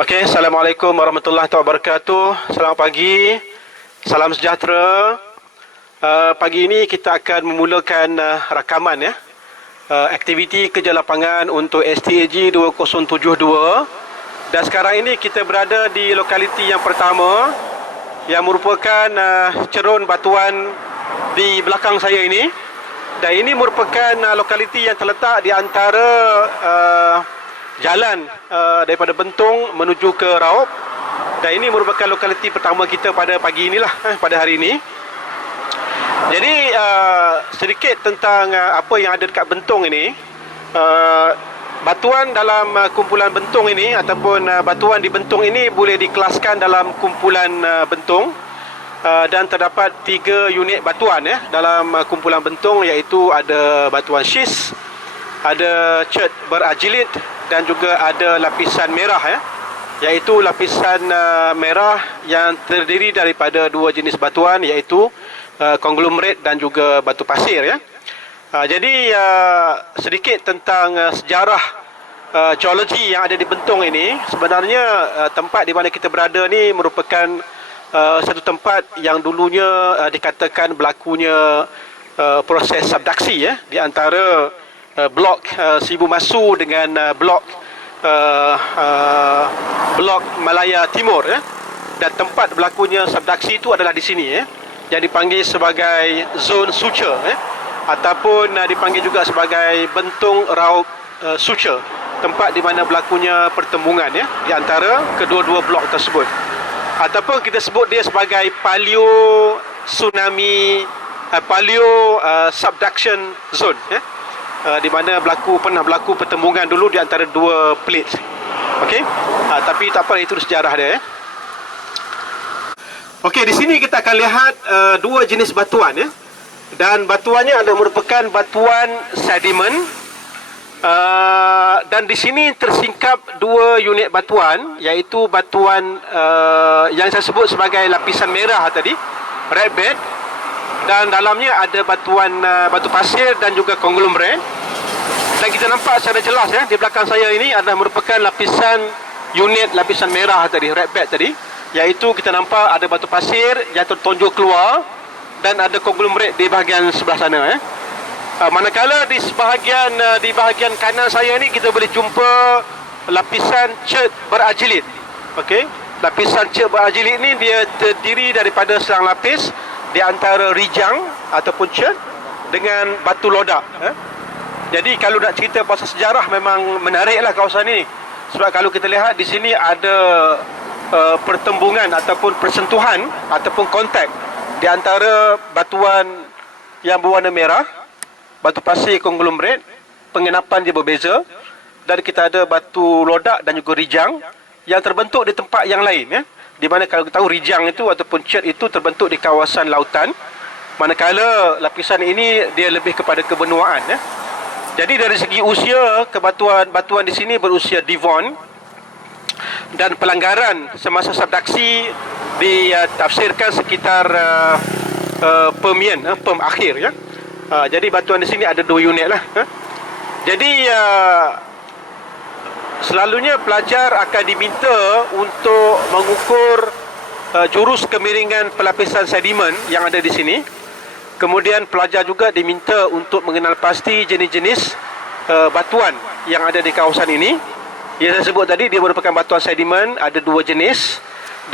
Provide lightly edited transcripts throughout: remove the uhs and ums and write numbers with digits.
Okey, Assalamualaikum warahmatullahi wabarakatuh. Selamat pagi. Salam sejahtera. Pagi ini kita akan memulakan rakaman ya. Aktiviti kerja lapangan untuk STAG 2072. Dan sekarang ini kita berada di lokaliti yang pertama yang merupakan cerun batuan di belakang saya ini. Dan ini merupakan lokaliti yang terletak di antara jalan daripada Bentong menuju ke Raub. Dan ini merupakan lokaliti pertama kita pada pagi inilah, pada hari ini. Jadi sedikit tentang apa yang ada dekat Bentong ini. Batuan dalam kumpulan Bentong ini ataupun batuan di Bentong ini boleh dikelaskan dalam kumpulan Bentong. Dan terdapat 3 unit batuan ya dalam kumpulan Bentong, iaitu ada batuan schist, ada cat berajilit dan juga ada lapisan merah ya, iaitu lapisan merah yang terdiri daripada 2 jenis batuan, iaitu konglomerat dan juga batu pasir ya. Jadi sedikit tentang sejarah geologi yang ada di Bentong ini. Sebenarnya tempat di mana kita berada ni merupakan satu tempat yang dulunya dikatakan berlakunya proses subduksi ya, di antara blok Sibu Masu dengan blok Malaya Timur ya. Dan tempat berlakunya subduksi itu adalah di sini ya, yang dipanggil sebagai zon Suce ya, ataupun dipanggil juga sebagai Bentong Raub Suce, tempat di mana berlakunya pertembungan ya di antara kedua-dua blok tersebut, ataupun kita sebut dia sebagai paleo tsunami, paleo subduction zone ya, di mana pernah berlaku pertembungan dulu di antara 2 plate. Okey, tapi tak apa, itu sejarah dia ya. Okey, di sini kita akan lihat 2 jenis batuan ya, dan batuannya adalah merupakan batuan sedimen. Dan di sini tersingkap 2 unit batuan, iaitu batuan yang saya sebut sebagai lapisan merah tadi, red bed, dan dalamnya ada batuan batu pasir dan juga konglomerat. Dan kita nampak secara jelas ya, di belakang saya ini adalah merupakan lapisan merah tadi, red bed tadi, iaitu kita nampak ada batu pasir yang tertonjol keluar dan ada konglomerat di bahagian sebelah sana ya. Manakala di bahagian kanan saya ni kita boleh jumpa lapisan cat berajilit. Okey, lapisan cat berajilit ni dia terdiri daripada selang lapis di antara rijang ataupun cat dengan batu lodak. Jadi kalau nak cerita pasal sejarah memang menariklah kawasan ni. Sebab kalau kita lihat di sini ada pertembungan ataupun persentuhan ataupun kontak di antara batuan yang berwarna merah, batu pasir konglomerat, penginapan dia berbeza, dan kita ada batu lodak dan juga rijang yang terbentuk di tempat yang lain ya. Di mana kalau kita tahu rijang itu ataupun cat itu terbentuk di kawasan lautan, manakala lapisan ini dia lebih kepada kebenuaan ya. Jadi dari segi usia, batuan di sini berusia Devon, dan pelanggaran semasa subduksi ditafsirkan sekitar Permian, Perm akhir ya. Jadi batuan di sini ada 2 unit lah. Jadi selalunya pelajar akan diminta untuk mengukur jurus kemiringan pelapisan sedimen yang ada di sini. Kemudian pelajar juga diminta untuk mengenal pasti jenis-jenis batuan yang ada di kawasan ini. Yang saya sebut tadi, dia merupakan batuan sedimen, ada 2 jenis.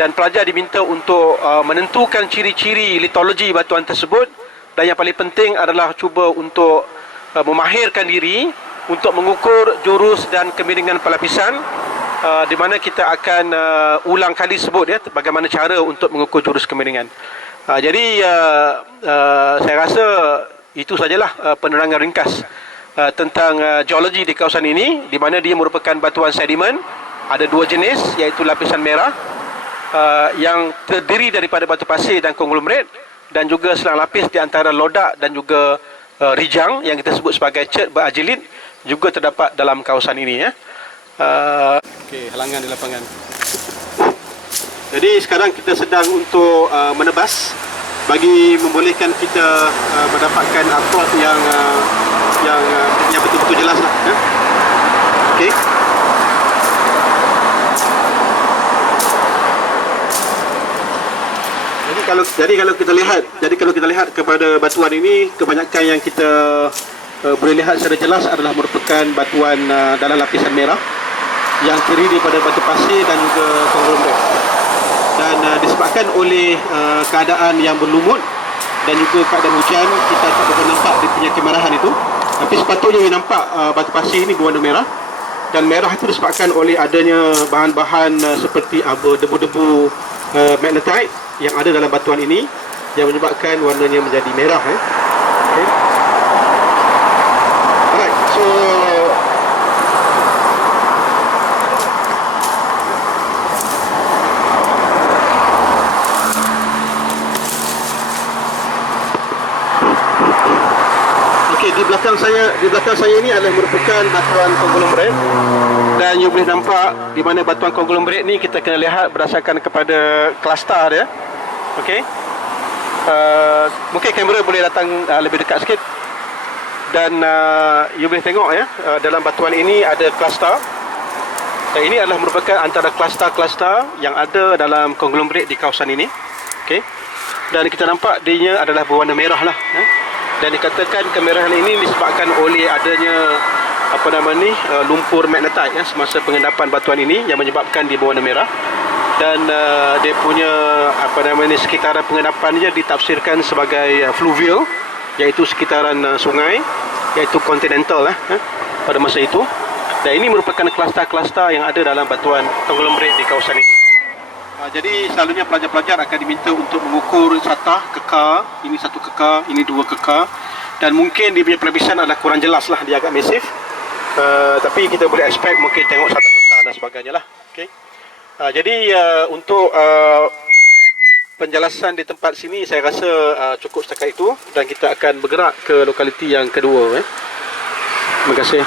Dan pelajar diminta untuk menentukan ciri-ciri litologi batuan tersebut. Dan yang paling penting adalah cuba untuk memahirkan diri untuk mengukur jurus dan kemiringan pelapisan, di mana kita akan ulang kali sebut ya bagaimana cara untuk mengukur jurus kemiringan. Jadi saya rasa itu sajalah penerangan ringkas tentang geologi di kawasan ini, di mana dia merupakan batuan sedimen, ada 2 jenis, iaitu lapisan merah yang terdiri daripada batu pasir dan konglomerat, dan juga selang lapis di antara lodak dan juga rijang yang kita sebut sebagai cat berajilit juga terdapat dalam kawasan ini ya. Okey, halangan di lapangan. Jadi sekarang kita sedang untuk menebas bagi membolehkan kita mendapatkan approach yang betul-betul jelas lah ya. Okey. kalau kita lihat kepada batuan ini, kebanyakan yang kita boleh lihat secara jelas adalah merupakan batuan dalam lapisan merah yang terdiri daripada batu pasir dan juga konglomerat. Dan disebabkan oleh keadaan yang berlumut dan juga keadaan hujan, kita tak dapat nampak dia punya kemerahan itu. Tapi sepatutnya kita nampak batu pasir ini berwarna merah. Dan merah itu disebabkan oleh adanya bahan-bahan seperti debu-debu magnetite yang ada dalam batuan ini yang menyebabkan warnanya menjadi merah. Okay. Alright, so di belakang saya ini adalah merupakan batuan konglomerat, dan you boleh nampak di mana batuan konglomerat ni kita kena lihat berdasarkan kepada kluster dia. Okey. Mungkin kamera boleh datang lebih dekat sikit, dan you boleh tengok ya, dalam batuan ini ada kluster, dan ini adalah merupakan antara kluster-kluster yang ada dalam konglomerat di kawasan ini. Okey. Dan kita nampak dia adalah berwarna merah lah ya. Dan dikatakan kemerahan ini disebabkan oleh adanya lumpur magnetite ya, semasa pengendapan batuan ini yang menyebabkan dia berwarna merah. Dan dia punya sekitaran pengendapan dia ditafsirkan sebagai fluvial, iaitu sekitaran sungai, iaitu continental lah pada masa itu. Dan ini merupakan kluster-kluster yang ada dalam batuan konglomerat di kawasan ini. Jadi selalunya pelajar-pelajar akan diminta untuk mengukur satah, kekar, ini satu kekar, ini dua kekar, dan mungkin dia punya pelapisan adalah kurang jelas lah, dia agak masif, tapi kita boleh expect mungkin tengok satah kekar dan sebagainya lah. Okay. Jadi untuk penjelasan di tempat sini saya rasa cukup setakat itu, dan kita akan bergerak ke lokaliti yang kedua. Terima kasih.